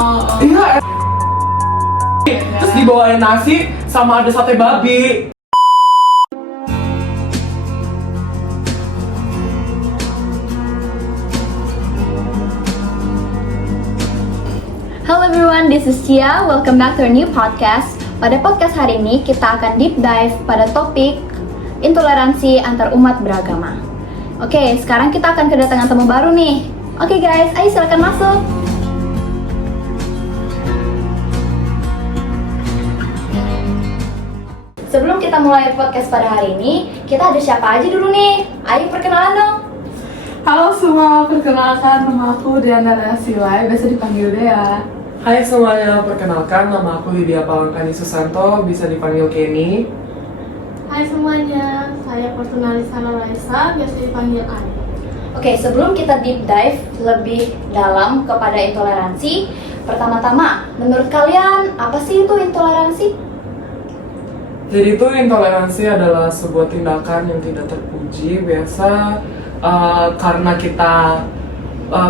Iya. Terus dibawain nasi sama ada sate babi. Hello everyone, this is Cia. Welcome back to our new podcast. Pada podcast hari ini kita akan deep dive pada topik intoleransi antar umat beragama. Oke, sekarang kita akan kedatangan tamu baru nih. Oke guys, ayo silakan masuk. Sebelum kita mulai podcast pada hari ini, kita ada siapa aja dulu nih? Ayo perkenalan dong. Halo semua, perkenalkan nama aku Diana Silai, biasa dipanggil Dea. Hai semuanya, perkenalkan nama aku Lydia Palangkani Susanto, bisa dipanggil Kenny. Hai semuanya, saya Fortunalisa Raisa, biasa dipanggil Ani. Oke, sebelum kita deep dive lebih dalam kepada intoleransi, pertama-tama, menurut kalian apa sih itu intoleransi? Jadi itu intoleransi adalah sebuah tindakan yang tidak terpuji, biasa karena kita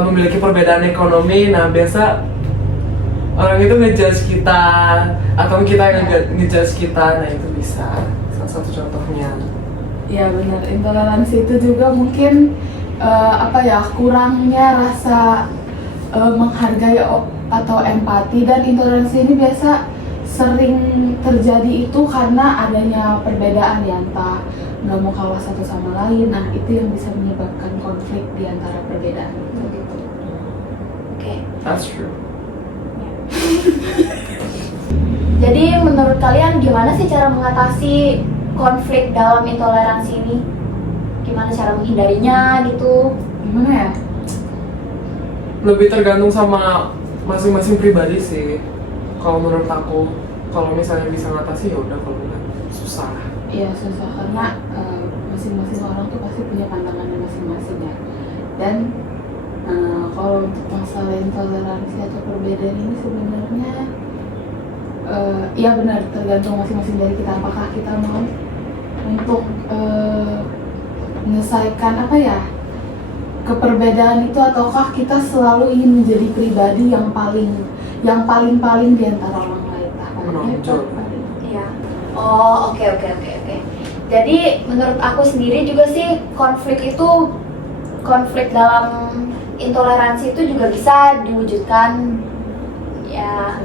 memiliki perbedaan ekonomi. Nah biasa orang itu ngejudge kita atau kita yang ngejudge kita. Nah itu bisa salah satu contohnya. Ya benar, intoleransi itu juga mungkin kurangnya rasa menghargai atau empati, dan intoleransi ini biasa sering terjadi itu karena adanya perbedaan ya, entah nggak mau kalah satu sama lain. Nah itu yang bisa menyebabkan konflik di antara perbedaan itu gitu. Oke. That's true. Jadi menurut kalian gimana sih cara mengatasi konflik dalam intoleransi ini? Gimana cara menghindarinya gitu? Gimana ya? Lebih tergantung sama masing-masing pribadi sih. Kalau menurut aku, kalau misalnya bisa ngatasi ya udah, kalau enggak susah. Iya susah karena masing-masing orang tuh pasti punya pandangannya masing-masing ya. Dan kalau untuk masalah intoleransi atau perbedaan ini sebenarnya ya benar, tergantung masing-masing dari kita, apakah kita mau untuk menyelesaikan keperbedaan itu, ataukah kita selalu ingin menjadi pribadi yang paling di antara orang lain. Menonjol. Iya. Oh, oke. Jadi menurut aku sendiri juga sih konflik dalam intoleransi itu juga bisa diwujudkan ya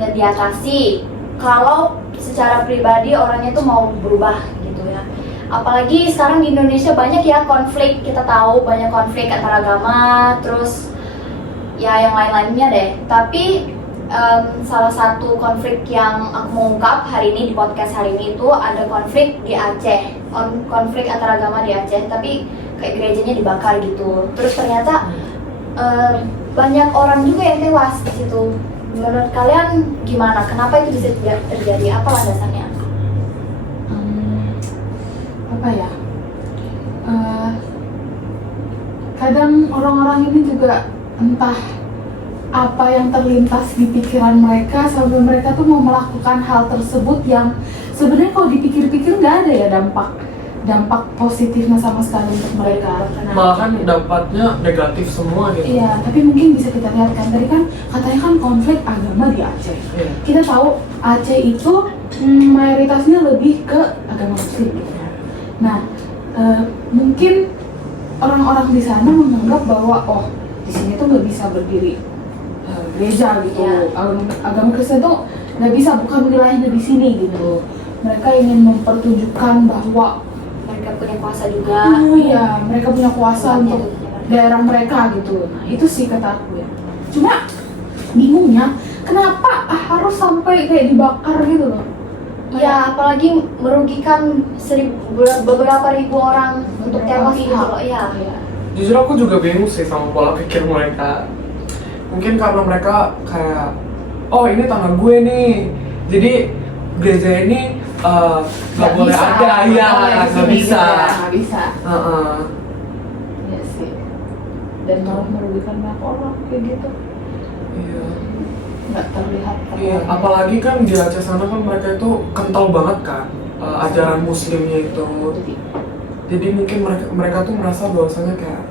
dan diatasi kalau secara pribadi orangnya tuh mau berubah gitu ya. Apalagi sekarang di Indonesia banyak ya konflik, kita tahu banyak konflik antar agama, terus ya yang lain-lainnya deh. Tapi salah satu konflik yang aku mau ungkap hari ini di podcast hari ini itu ada konflik di Aceh, konflik antar agama di Aceh, tapi kayak gerejanya dibakar gitu. Terus ternyata banyak orang juga yang tewas di situ. Menurut kalian gimana? Kenapa itu bisa terjadi? Apa landasannya? Kadang orang-orang ini juga entah apa yang terlintas di pikiran mereka sampai mereka tuh mau melakukan hal tersebut yang sebenarnya kalau dipikir-pikir nggak ada ya dampak positifnya sama sekali untuk mereka. Malahan dampaknya negatif semua gitu. Iya, tapi mungkin bisa kita lihat kan, tadi kan katanya kan konflik agama di Aceh. Iya. Kita tahu Aceh itu mayoritasnya lebih ke agama Muslim gitu. Nah, mungkin orang-orang di sana menganggap bahwa di sini tuh nggak bisa berdiri gereja gitu. Yeah. Agama Kristen tuh nggak bisa, bukan wilayahnya di sini gitu. Mereka ingin mempertunjukkan bahwa Mereka punya kuasa juga. iya, mereka punya kuasa untuk daerah mereka gitu. Nah, itu sih kata aku ya. Cuma bingungnya kenapa harus sampai kayak dibakar gitu loh. Ya, apalagi merugikan beberapa ribu orang untuk tewas gitu loh. Iya. Jujur aku juga bingung sih sama pola pikir mereka. Mungkin karena mereka kayak, oh ini tanah gue nih, jadi gereja ini nggak boleh ada, ya nggak bisa. Iya sih. Dan malah merugikan banyak orang kayak gitu. Iya. Nggak terlihat. Iya, apalagi kan di Aceh sana kan mereka itu kental banget kan ajaran Muslimnya itu. Jadi mungkin mereka tuh merasa bahwasanya kayak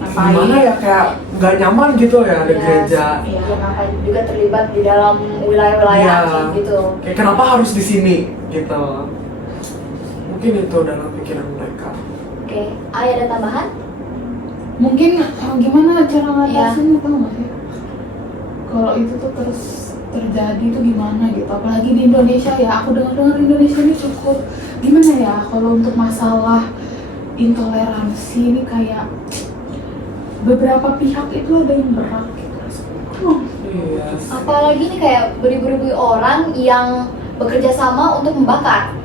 gimana ya, kayak nggak nyaman gitu ya ada Iya, gereja. ya ngapain juga terlibat di dalam wilayah-wilayah Iya. kayak gitu. Kayak kenapa harus di sini gitu. Mungkin itu dalam pikiran mereka. Oke, ada tambahan? Mungkin gimana cara ngatasinnya, Iya. tau gak sih? Kalau itu tuh terus terjadi tuh gimana gitu, apalagi di Indonesia ya. Aku dengar Indonesia ini cukup gimana ya, kalau untuk masalah intoleransi ini kayak beberapa pihak itu ada yang berat gitu. Iya. Apalagi nih kayak beribu-ribu orang yang bekerja sama untuk membakar.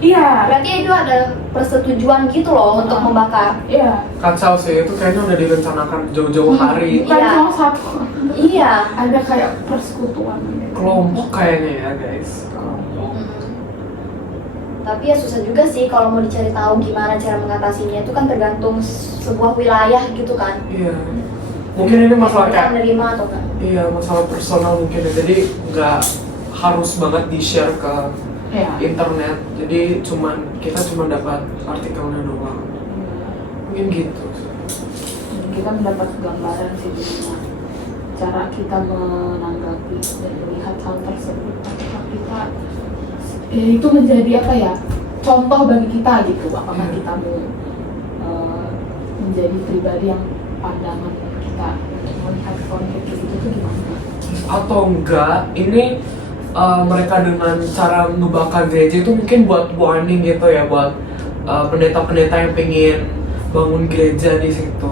Iya. Berarti itu ada persetujuan gitu loh untuk membakar. Iya. Kacau sih, itu kayaknya udah direncanakan jauh-jauh hari. Bukan Iya. cuma satu. Iya. Ada kayak persekutuan gitu. Kelompok kayaknya ya guys. Kelompok. Tapi ya susah juga sih kalau mau dicari tahu gimana cara mengatasinya, itu kan tergantung sebuah wilayah gitu kan. Iya. Mungkin ini masalah Mereka kayak menerima atau enggak. iya, masalah personal mungkin ya. Jadi nggak harus banget di-share ke Iya. internet. Jadi kita cuma dapat artikelnya doang. Mungkin gitu. Kita mendapat gambaran sih gimana cara kita menanggapi dan melihat hal tersebut. Apakah kita itu menjadi apa ya, contoh bagi kita gitu. Apakah Iya. kita mau menjadi pribadi yang pandangan kita untuk melihat konflik itu tuh gimana? Atau enggak ini mereka dengan cara ngebakar gereja itu mungkin buat warning gitu ya, buat pendeta-pendeta yang pengen bangun gereja di situ.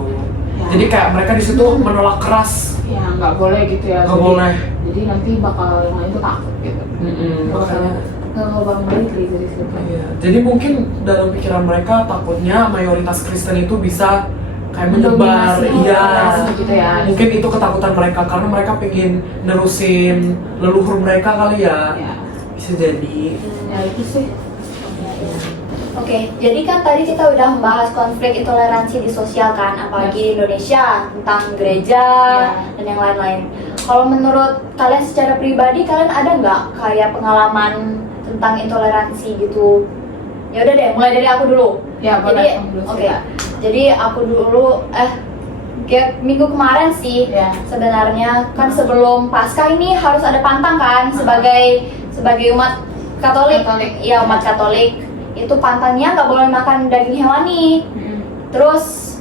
Ya. Jadi kayak mereka di situ menolak keras. Ya nggak boleh gitu ya. Nggak boleh. Jadi nanti bakal yang lain tuh takut gitu. Makanya Kalau bang balik dari situ. iya. Jadi mungkin dalam pikiran mereka takutnya mayoritas Kristen itu bisa kayak menyebar. Iya. Gitu ya. Mungkin itu ketakutan mereka karena mereka pengen nerusin leluhur mereka kali ya. Ya. Bisa jadi. Ya itu sih. Oke, jadi kan tadi kita udah membahas konflik intoleransi di sosial kan, apalagi di Indonesia, tentang gereja dan yang lain-lain. Kalau menurut kalian secara pribadi, kalian ada nggak kayak pengalaman tentang intoleransi gitu? Ya udah deh, mulai dari aku dulu. Ya, Jadi, boleh, kamu dulu sih, oke. Kak. Jadi aku dulu, kayak minggu kemarin sih, Ya. sebenarnya kan sebelum Paskah ini harus ada pantang kan, sebagai umat Katolik. Katolik. Ya, umat Katolik. Itu pantangnya nggak boleh makan daging hewani. Terus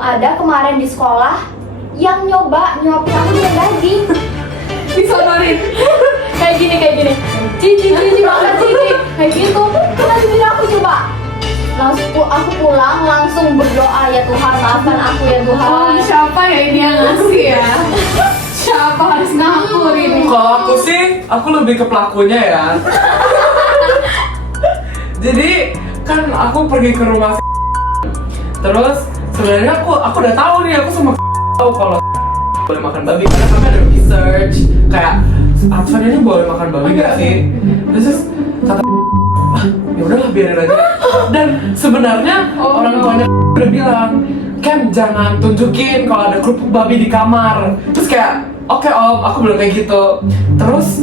ada kemarin di sekolah yang nyuapin aku dengan daging. Disodorin. kayak gini. Cici banget cici. Kayak gitu. Kenapa jadi aku coba? Langsung aku pulang langsung berdoa, ya Tuhan maafkan aku ya Tuhan. Oh, siapa ya ini yang ngasih ya? Siapa harus ngaku ini? Kalau aku sih, aku lebih ke pelakunya ya. Jadi kan aku pergi ke rumah terus sebenarnya aku udah tahu nih, aku sama tahu kalau boleh makan babi karena kami ada research kayak Advan ini boleh makan babi nggak sih? Terus kata ya udahlah biarin aja. Dan sebenarnya orang tuanya udah bilang, Ken jangan tunjukin kalau ada kerupuk babi di kamar. Terus kayak oke om, aku bilang kayak gitu. Terus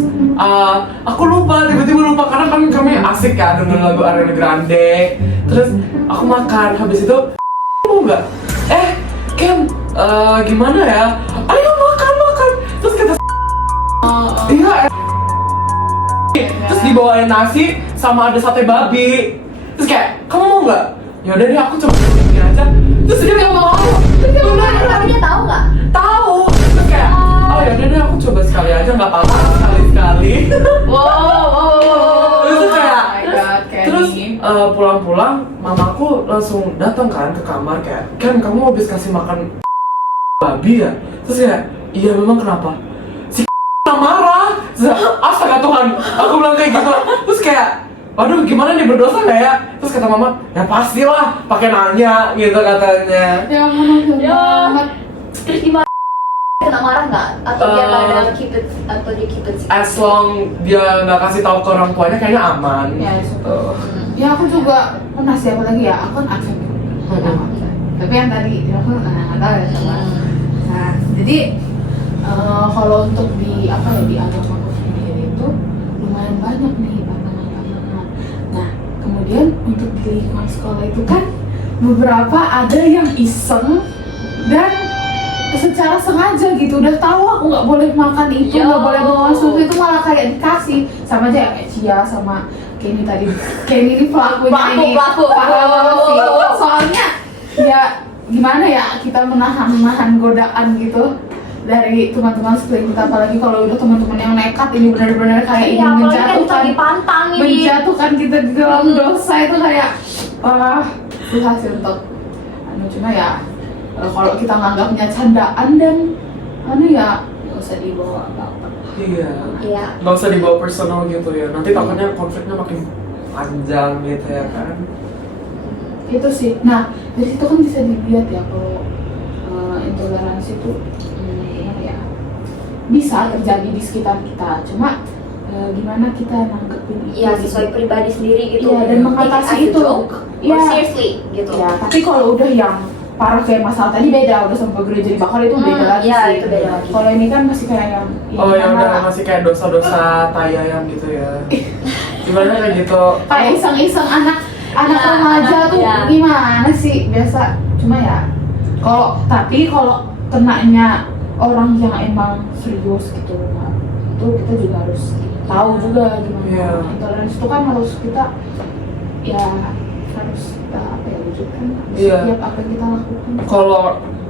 aku tiba-tiba lupa karena kan kami asik ya dengan lagu Ariana Grande. Terus aku makan, habis itu mau nggak? Ken, gimana ya? Ayo makan. Terus kata iya. Terus dibawain nasi sama ada sate babi. Terus kayak kamu mau nggak? Ya udah deh aku coba ini aja. Terus dia nggak mau. Tapi dia tahu nggak? Tahu. Terus kayak oh ya udah deh aku coba sekali aja, nggak apa-apa sekali. Wow. Terus kayak Oh my God, terus Kenny. pulang-pulang mamaku langsung datang kan ke kamar kayak, Ken kamu habis kasih makan babi ya? Terus kayak iya memang kenapa? Si marah. Terus, astaga Tuhan, aku bilang kayak gitu. Terus kayak waduh gimana nih, berdosa nggak ya? Terus kata mama ya pastilah pakai nanya gitu katanya. Ya ampun, Ya. banget. Terus gimana? Kena marah nggak? Atau dia pada keep it secret? As long dia nggak kasih tahu ke orang tuanya kayaknya aman. Ya, gitu. Ya aku juga pernah sih, apa lagi ya, aku kan absen. Tapi yang tadi aku nggak tahu ya sama. Nah, jadi kalau untuk di di agamaku sendiri itu lumayan banyak nih pantangan-pantangan. Nah, kemudian untuk di lingkungan sekolah itu kan beberapa ada yang iseng secara sengaja gitu, udah tahu aku nggak boleh makan itu, nggak boleh bawa susu, itu malah kayak dikasih. Sama aja kayak Cia sama Kenny tadi. Kenny ini pelakunya ini Pelaku. parah banget sih. Soalnya ya gimana ya, kita menahan godaan gitu dari teman-teman sekeliling kita, apalagi kalau udah teman-teman yang nekat ini benar-benar kayak Iya, ingin apalagi kan kita menjatuhkan dipantang ini. menjatuhkan kita di dalam dosa, itu kayak wah susah sih untuk cuma ya kalau kita nganggapnya candaan dan ya nggak usah dibawa apa-apa. Iya. Iya. Nggak usah dibawa personal gitu ya. Nanti takutnya konfliknya makin panjang gitu ya kan. Itu sih. Nah dari situ kan bisa dilihat ya kalau intoleransi itu gimana ya, bisa terjadi di sekitar kita, cuma gimana kita nanggepin itu. Iya, sesuai pribadi sendiri gitu. Iya, dan mengatasi Take it as a itu. joke, Iya. or seriously gitu. Ya, tapi kalau udah yang parah kayak masalah tadi beda, udah sampai gereja dibakar itu beda lagi iya, sih. itu beda lagi. Kalau ini kan masih kayak yang Oh ya gimana, udah masih kayak dosa-dosa tai ayam gitu ya. Gimana kayak gitu? kayak iseng-iseng anak Ya, remaja tuh ya. gimana sih, biasa. Cuma ya tapi kalau kenanya orang yang emang serius gitu, nah, itu kita juga harus tahu juga gimana. Iya. Intoleransi itu kan harus kita ya harus kita apa ya, wujudkan Iya. setiap apa yang kita lakukan. Kalau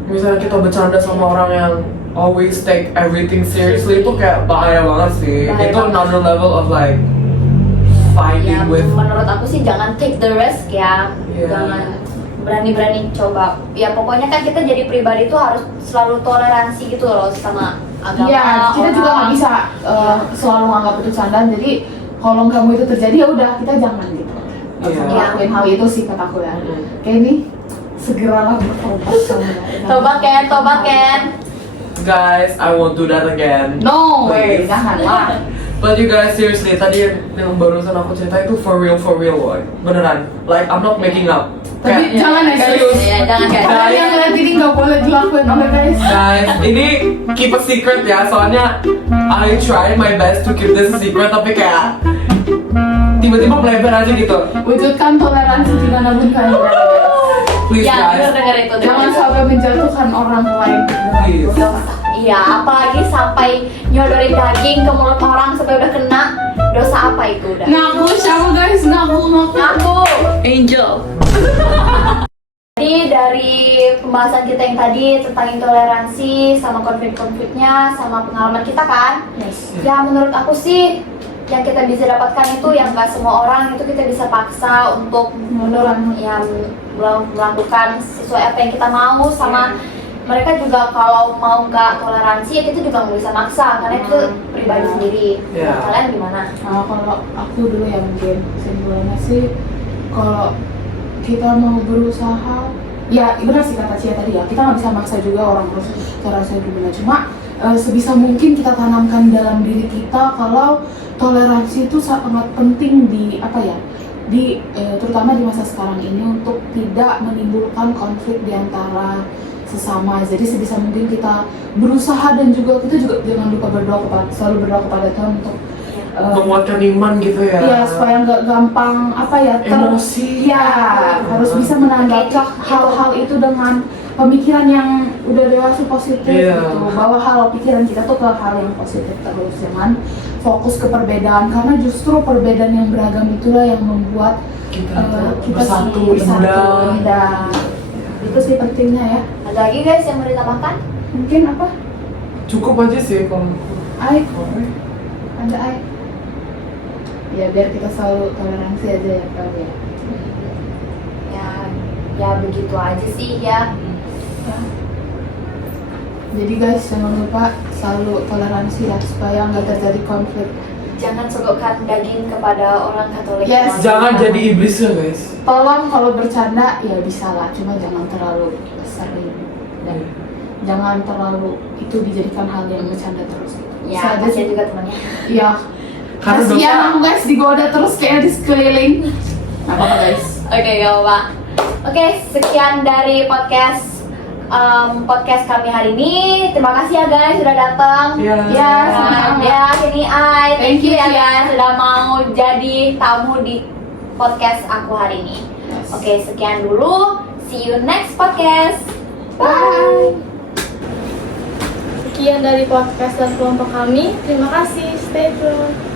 misalnya kita bercanda sama orang yang always take everything seriously itu kayak bahaya banget sih. Bahaya Itu banget. another level of like fighting Ya, with. menurut aku sih jangan take the risk ya. Iya. Jangan berani-berani coba. Ya pokoknya kan kita jadi pribadi tuh harus selalu toleransi gitu loh sama agama. Iya, kita juga orang. nggak bisa selalu nganggap itu candaan. Jadi kalau nggak mau itu terjadi ya udah kita jangan gitu. Nggak usah Iya. ngelakuin hal itu sih kataku ya. Hmm. Kayak ini segeralah bertobat sama Tobat Ken. Guys, I won't do that again. No way, Please. jangan lah. But you guys seriously, tadi yang barusan aku cerita itu for real boy. Beneran. Like I'm not making up. Tapi jangan ya guys. Ya, jangan guys. Kalian yang lihat ini nggak boleh dilakuin, oke guys. Guys, ini keep a secret ya, soalnya I try my best to keep this a secret, tapi kayak tiba-tiba melebar aja gitu. Wujudkan toleransi di manapun kalian berada, guys. Please Ya, guys. denger itu. Jangan sampai menjatuhkan orang lain. Please. Iya, apalagi sampai nyodorin daging ke mulut orang sampai udah kena. Dosa apa itu udah? Ngaku siapa guys? Ngaku. Ngaku. Angel. Jadi dari pembahasan kita yang tadi tentang intoleransi sama konflik-konfliknya sama pengalaman kita kan, Yes. ya menurut aku sih yang kita bisa dapatkan itu yang gak semua orang itu kita bisa paksa untuk melakukan sesuai apa yang kita mau, sama mereka juga kalau mau nggak toleransi ya kita juga nggak bisa maksa karena itu pribadi sendiri. Iya. Kalian gimana? Nah, kalau aku dulu ya mungkin kesimpulannya sih, kalau kita mau berusaha, ya benar sih kata Cia tadi ya, kita nggak bisa maksa juga orang terus cara saya gimana. Cuma sebisa mungkin kita tanamkan dalam diri kita kalau toleransi itu sangat penting di apa ya, terutama di masa sekarang ini untuk tidak menimbulkan konflik di antara sesama. Jadi sebisa mungkin kita berusaha dan juga kita juga jangan lupa selalu berdoa kepada Tuhan untuk Menguatkan iman gitu ya. iya, supaya nggak gampang apa ya Emosi. ya harus bisa menanggapi hal-hal itu dengan pemikiran yang udah dewasa positif Iya. gitu, bawa hal pikiran kita tuh ke hal yang positif terus, jangan fokus ke perbedaan, karena justru perbedaan yang beragam itulah yang membuat Kita bersatu, indah. indah. Itu sih pentingnya ya. Ada lagi guys yang mau ditambahkan? Mungkin apa? Cukup aja sih kalau Ai, ada Ai. Ya biar kita selalu toleransi aja ya Kak ya. Ya begitu aja sih ya. Ya. Jadi guys jangan lupa selalu toleransi ya supaya nggak terjadi konflik. Jangan sogokkan daging kepada orang Katolik. Yes. jangan jadi iblis ya guys. Tolong kalau bercanda ya bisa lah, cuma jangan terlalu sering dan jangan terlalu itu dijadikan hal yang bercanda terus. Ya, Bisa aja kasihan sih. juga temannya. Iya. Karena Kasihan aku guys digoda terus kayak di sekeliling. Nah, apa guys? Oke, gak apa-apa. Oke, sekian dari podcast kami hari ini. Terima kasih ya guys sudah datang. Iya. Ya, sama-sama. Ya, ini Ai. Thank Thank you you, ya Cia. guys sudah mau jadi tamu di podcast aku hari ini. Yes. Oke, sekian dulu. See you next podcast. Bye. Sekian dari podcast dan kelompok kami. Terima kasih. Stay tune.